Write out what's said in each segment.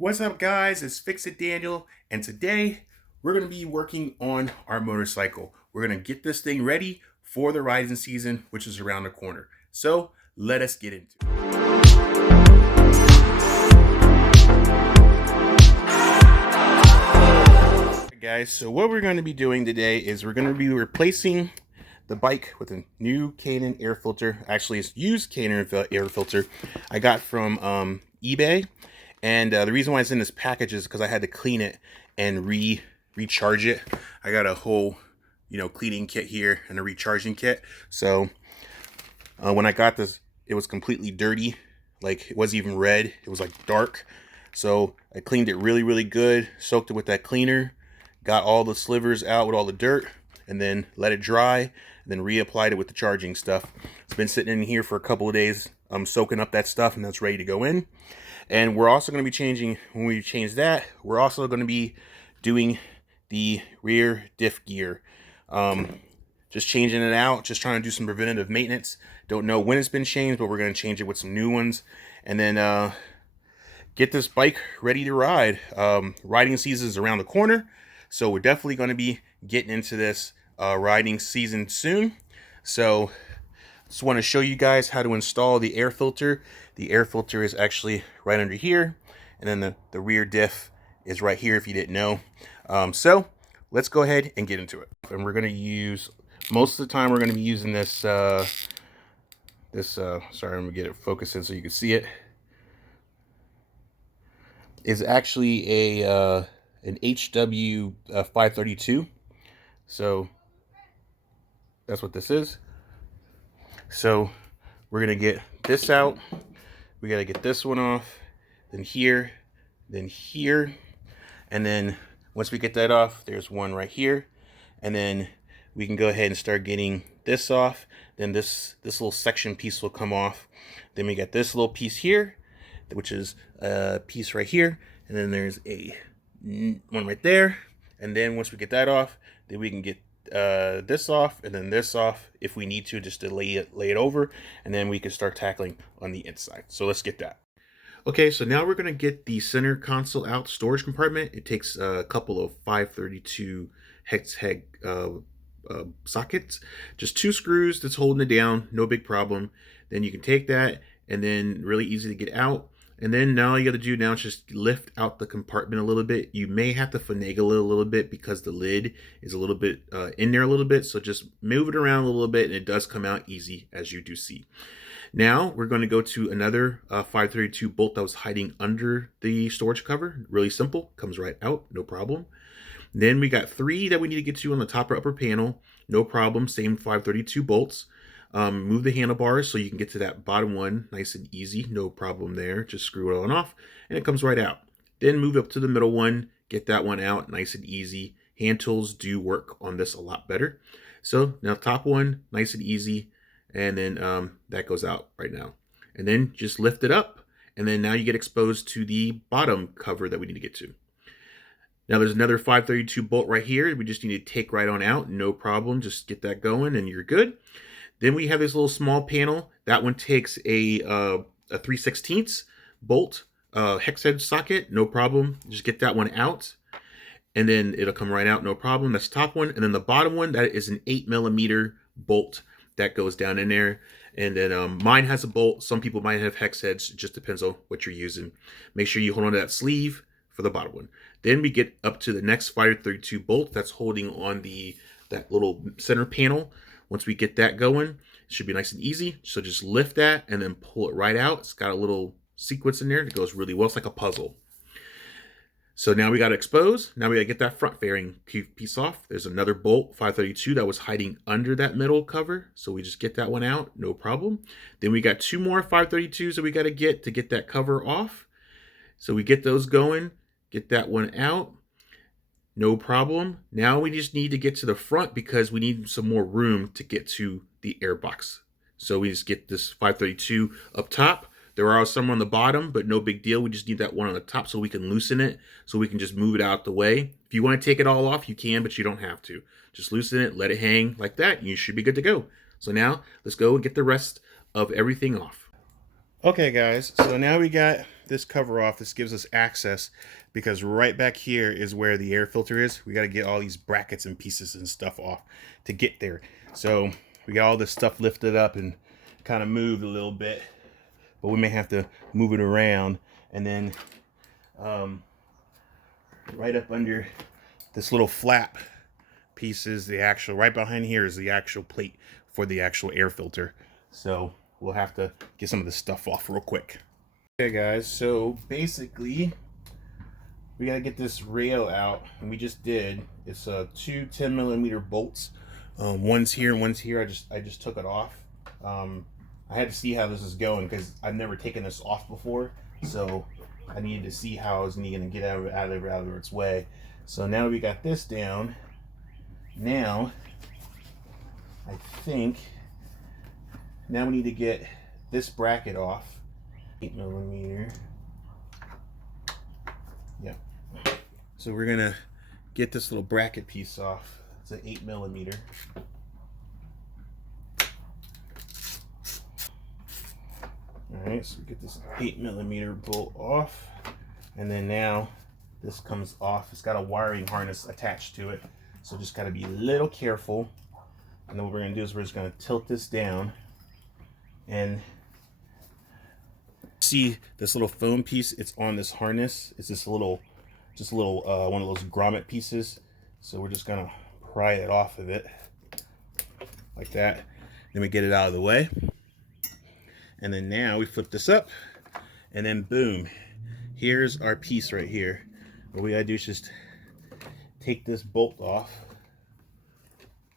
What's up, guys? It's Fix It Daniel, and today we're going to be working on our motorcycle. We're going to get this thing ready for the riding season, which is around the corner. So let us get into it. Guys, so what we're going to be doing today is we're going to be replacing the bike with a new Canon air filter. Actually, it's used Canon air filter I got from eBay. And the reason why it's in this package is because I had to clean it and recharge it. I got a whole, cleaning kit here and a recharging kit. So when I got this, it was completely dirty. Like, it wasn't even red. It was like dark. So I cleaned it really, really good. Soaked it with that cleaner. Got all the slivers out with all the dirt. And then let it dry. And then reapplied it with the charging stuff. It's been sitting in here for a couple of days. I'm soaking up that stuff, and that's ready to go in. And we're also going to be changing, when we change that, we're also going to be doing the rear diff gear. Just changing it out, just trying to do some preventative maintenance. Don't know when it's been changed, but we're going to change it with some new ones. And then get this bike ready to ride. Riding season is around the corner, so we're definitely going to be getting into this riding season soon. So just want to show you guys how to install the air filter. The air filter is actually right under here, and then the rear diff is right here if you didn't know. So let's go ahead and get into it. And we're going to use, most of the time we're going to be using this, sorry, I'm going to get it focused in so you can see it. Is actually an HW 532. So that's what this is. So we're going to get this out. We got to get this one off, then here, and then once we get that off, there's one right here, and then we can go ahead and start getting this off. Then this little section piece will come off. Then we got this little piece here, which is a piece right here, and then there's a one right there. And then once we get that off, then we can get this off, and then this off if we need to, just to lay it over, and then we can start tackling on the inside. So let's get that. Okay, so now we're going to get the center console out, storage compartment. It takes a couple of 532 hex sockets, just 2 screws that's holding it down, no big problem. Then you can take that, and then really easy to get out. And then now all you got to do now is just lift out the compartment a little bit. You may have to finagle it a little bit because the lid is a little bit in there a little bit. So just move it around a little bit, and it does come out easy, as you do see. Now we're going to go to another 532 bolt that was hiding under the storage cover. Really simple, comes right out, no problem. Then we got 3 that we need to get to on the top or upper panel. No problem, same 532 bolts. Move the handlebars so you can get to that bottom one nice and easy, no problem there. Just screw it on off and it comes right out. Then move up to the middle one, get that one out nice and easy. Hand tools do work on this a lot better. So now top one, nice and easy, and then that goes out right now. And then just lift it up, and then now you get exposed to the bottom cover that we need to get to. Now there's another 532 bolt right here. We just need to take right on out, no problem. Just get that going and you're good. Then we have this little small panel. That one takes a 3/16 bolt, hex head socket, no problem. Just get that one out, and then it'll come right out, no problem. That's the top one. And then the bottom one, that is an 8mm bolt that goes down in there. And then mine has a bolt. Some people might have hex heads. It just depends on what you're using. Make sure you hold on to that sleeve for the bottom one. Then we get up to the next 532 bolt that's holding on that little center panel. Once we get that going, it should be nice and easy. So just lift that and then pull it right out. It's got a little sequence in there that goes really well. It's like a puzzle. So now we got to expose. Now we got to get that front fairing piece off. There's another bolt, 532, that was hiding under that middle cover. So we just get that one out, no problem. Then we got 2 more 532s that we got to get that cover off. So we get those going, get that one out. No problem. Now we just need to get to the front because we need some more room to get to the air box. So we just get this 532 up top. There are some on the bottom, but no big deal. We just need that one on the top so we can loosen it, so we can just move it out the way. If you want to take it all off, you can, but you don't have to. Just loosen it, let it hang like that, and you should be good to go. So now let's go and get the rest of everything off. Okay, guys, so now we got this cover off, this gives us access, because right back here is where the air filter is. We got to get all these brackets and pieces and stuff off to get there. So we got all this stuff lifted up and kind of moved a little bit, but we may have to move it around. And then right up under this little flap piece is the actual, right behind here is the actual plate for the actual air filter. So we'll have to get some of this stuff off real quick. Okay guys, so basically we gotta get this rail out, and we just did. It's two 10mm bolts. One's here and one's here. I just took it off. I had to see how this is going because I've never taken this off before, so I needed to see how I was gonna get out of its way. So now we got this down. Now I think now we need to get this bracket off. 8mm. Yeah. So we're gonna get this little bracket piece off. It's an 8mm. Alright, so we get this 8mm bolt off, and then now this comes off. It's got a wiring harness attached to it, so just gotta be a little careful. And then what we're gonna do is we're just gonna tilt this down, and see this little foam piece, it's on this harness. It's this little, just a little one of those grommet pieces. So we're just gonna pry it off of it like that. Then we get it out of the way, and then now we flip this up, and then boom, here's our piece right here. What we gotta do is just take this bolt off.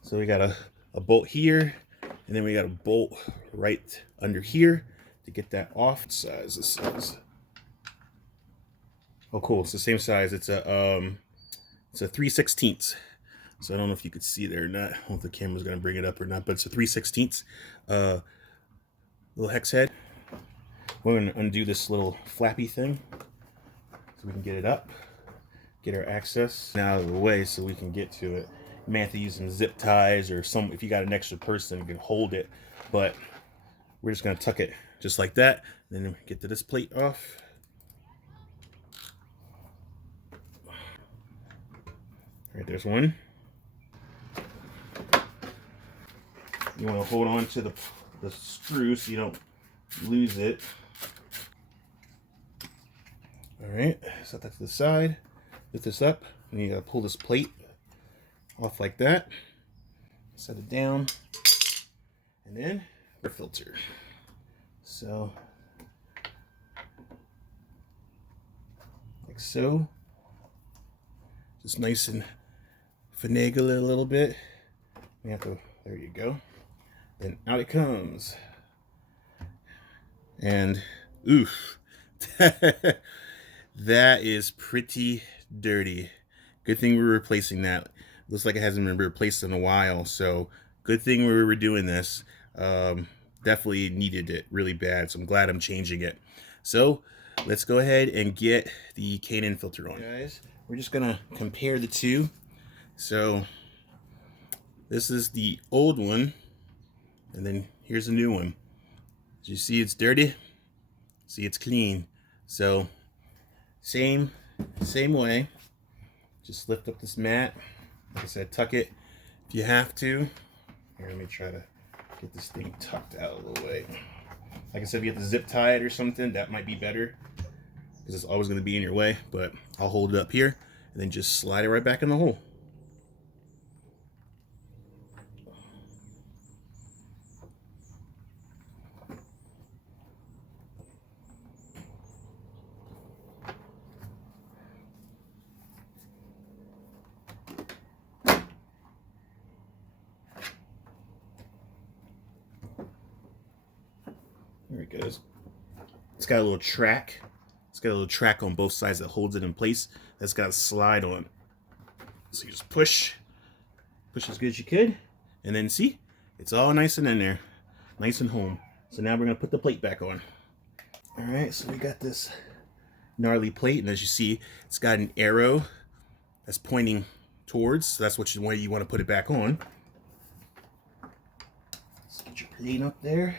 So we got a bolt here, and then we got a bolt right under here to get that off. Size, this size. Oh cool, it's the same size. It's a 3/16. So I don't know if you could see there or not. I don't know if the camera's gonna bring it up or not, but it's a 3/16 little hex head. We're gonna undo this little flappy thing so we can get it up, get our access out of the way so we can get to it. You may have to use some zip ties, or some, if you got an extra person, you can hold it, but we're just gonna tuck it just like that. Then get to this plate off. All right, there's one. You want to hold on to the screw so you don't lose it. All right, set that to the side. Lift this up, and you gotta pull this plate off like that. Set it down, and then our filter. So, like so. Just nice and finagle it a little bit. We have to, there you go. Then out it comes. And oof. That is pretty dirty. Good thing we're replacing that. Looks like it hasn't been replaced in a while, so good thing we were doing this. Definitely needed it really bad, so I'm glad I'm changing it. So let's go ahead and get the K&N filter on. Guys, we're just gonna compare the two. So this is the old one, and then here's the new one. Do you see it's dirty? See, it's clean. So same way. Just lift up this mat. Like I said, tuck it if you have to. Here, let me try to get this thing tucked out a little way. Like I said, if you have to zip tie it or something, that might be better, because it's always going to be in your way. But I'll hold it up here and then just slide it right back in the hole. There it goes. It's got a little track. It's got a little track on both sides that holds it in place. That's got a slide on. So you just push as good as you could, and then see, it's all nice and in there, nice and home. So now we're gonna put the plate back on. All right, so we got this gnarly plate, and as you see, it's got an arrow that's pointing towards. So that's what way you want to put it back on. Let's get your plate up there.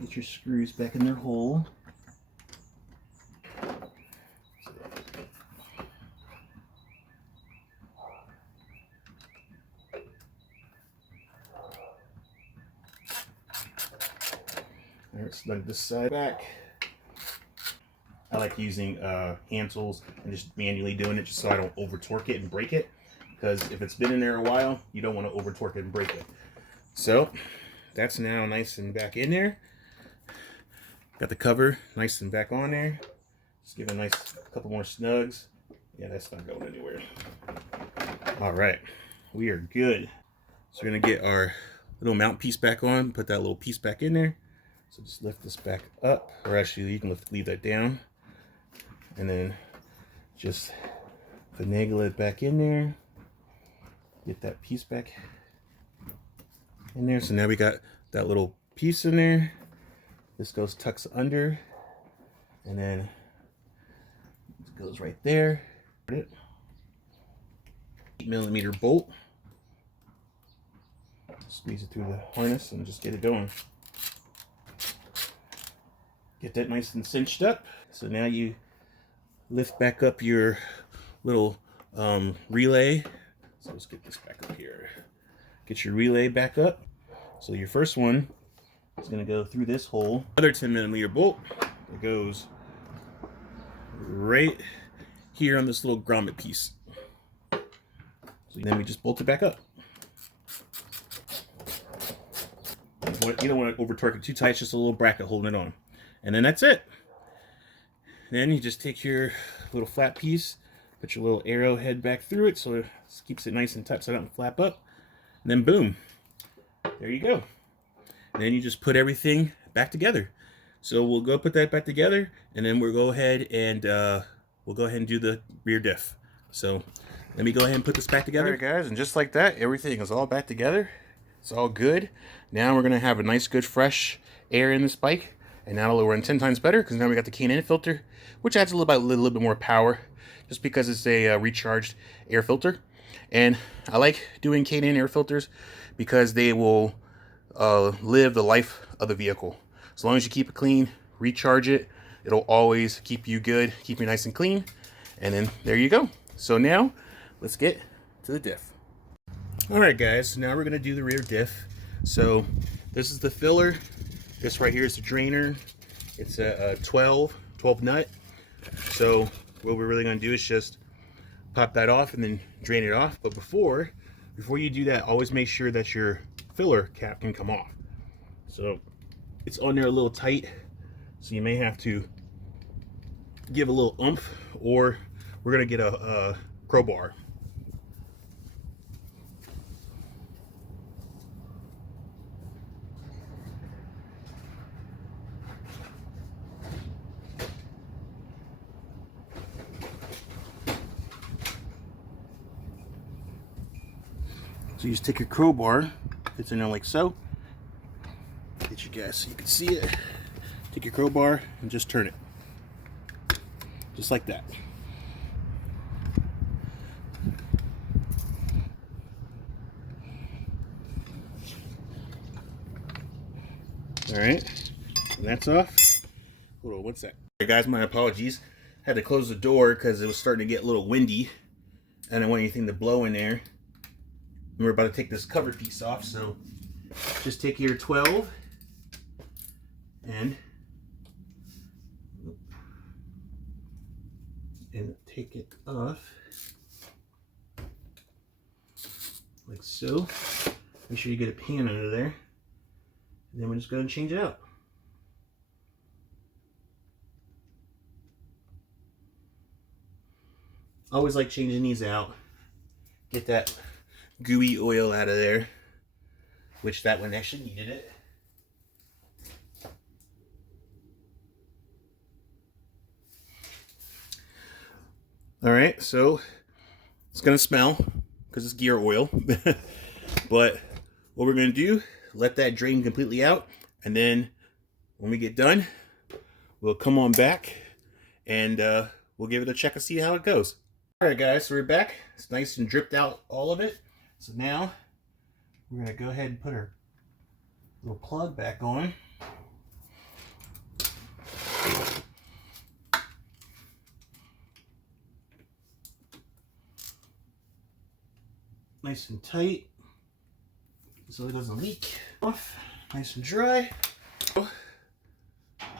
Get your screws back in their hole. Let's snug this side back. I like using hand tools and just manually doing it just so I don't over torque it and break it, because if it's been in there a while, you don't want to over torque it and break it. So that's now nice and back in there. Got the cover nice and back on there. Just give it a nice couple more snugs. Yeah, that's not going anywhere. All right, we are good. So we're gonna get our little mount piece back on, put that little piece back in there. So just lift this back up, or actually you can leave that down, and then just finagle it back in there. Get that piece back in there. So now we got that little piece in there. This tucks under, and then it goes right there. 8mm bolt. Squeeze it through the harness and just get it going. Get that nice and cinched up. So now you lift back up your little relay. So let's get this back up here. Get your relay back up. So your first one is going to go through this hole. Another 10mm bolt that goes right here on this little grommet piece. So then we just bolt it back up. You don't want to over torque it too tight, it's just a little bracket holding it on. And then that's it. Then you just take your little flat piece, put your little arrowhead back through it so it keeps it nice and tight so it doesn't flap up. And then boom, there you go. And then you just put everything back together. So we'll go put that back together, and then we'll go ahead and do the rear diff. So let me go ahead and put this back together. All right, guys, and just like that, everything is all back together. It's all good. Now we're gonna have a nice, good, fresh air in this bike. And now it'll run 10 times better because now we got the K&N filter, which adds a little bit more power just because it's a recharged air filter. And I like doing K&N air filters because they will live the life of the vehicle. As long as you keep it clean, recharge it, it'll always keep you good, keep you nice and clean. And then there you go. So now let's get to the diff. All right, guys, so now we're gonna do the rear diff. So this is the filler. This right here is the drainer. It's a 12 nut. So what we're really going to do is just pop that off and then drain it off. But before you do that, always make sure that your filler cap can come off. So it's on there a little tight, so you may have to give a little oomph, or we're going to get a crowbar. So you just take your crowbar, it's in there like so. Get you guys so you can see it. Take your crowbar and just turn it. Just like that. Alright, and that's off. Hold on, what's that? Alright guys, my apologies. Had to close the door because it was starting to get a little windy. I didn't want anything to blow in there. We're about to take this cover piece off, so just take your 12 and take it off like so. Make sure you get a pan under there, and then we're just going to change it out. Always like changing these out. Get that gooey oil out of there, which that one actually needed it. All right, so it's gonna smell because it's gear oil, but what we're gonna do, let that drain completely out, and then when we get done, we'll come on back and we'll give it a check and see how it goes. All right, guys, so we're back. It's nice and dripped out, all of it. So now we're going to go ahead and put our little plug back on. nice and tight so it doesn't leak off. Nice and dry.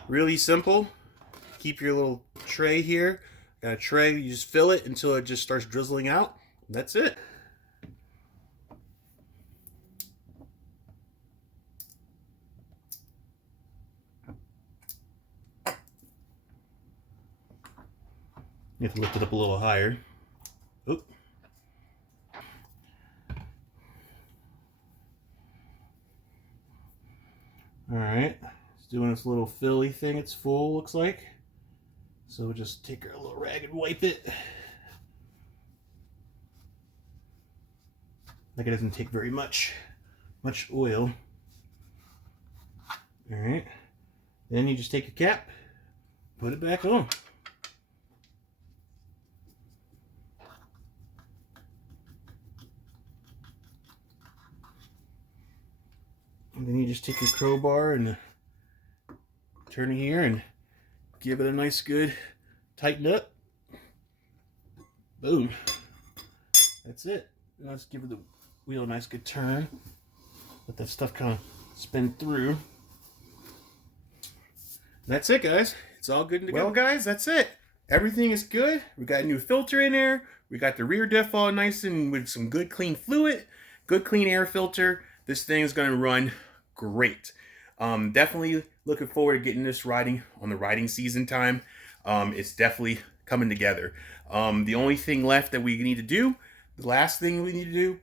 Really simple. Keep your little tray here. Got a tray, you just fill it until it just starts drizzling out. That's it. You have to lift it up a little higher. Oop. Alright, it's doing this little filly thing. It's full, looks like. So we'll just take our little rag and wipe it. Like it doesn't take very much oil. Alright, then you just take your cap, put it back on. And then you just take your crowbar and turn it here and give it a nice good tighten up. Boom. That's it. Now let's give the wheel a nice good turn. Let that stuff kind of spin through. That's it, guys. It's all good to go. Well, guys, that's it. Everything is good. We got a new filter in there. We got the rear diff all nice and with some good clean fluid, good clean air filter. This thing is going to run great. Definitely looking forward to getting this riding on the riding season time. It's definitely coming together. The only thing left that we need to do, the last thing we need to do,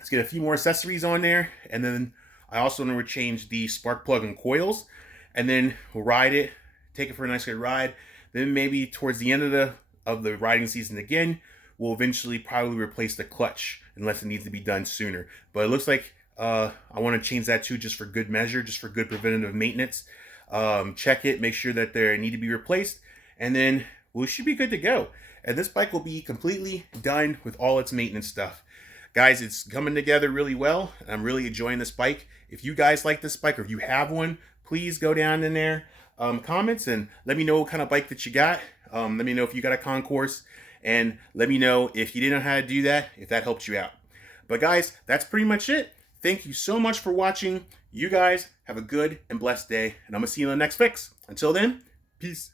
is get a few more accessories on there, and then I also want to change the spark plug and coils, and then we'll ride it, take it for a nice good ride. Then maybe towards the end of the riding season again, we'll eventually probably replace the clutch unless it needs to be done sooner. But it looks like I want to change that too, just for good measure, just for good preventative maintenance. Check it, make sure that they need to be replaced, and then we should be good to go. And this bike will be completely done with all its maintenance stuff. Guys, it's coming together really well. I'm really enjoying this bike. If you guys like this bike or if you have one, please go down in there, comments, and let me know what kind of bike that you got. Let me know if you got a concourse, and let me know if you didn't know how to do that, if that helped you out. But guys, that's pretty much it. Thank you so much for watching. You guys have a good and blessed day, and I'm going to see you in the next fix. Until then, peace.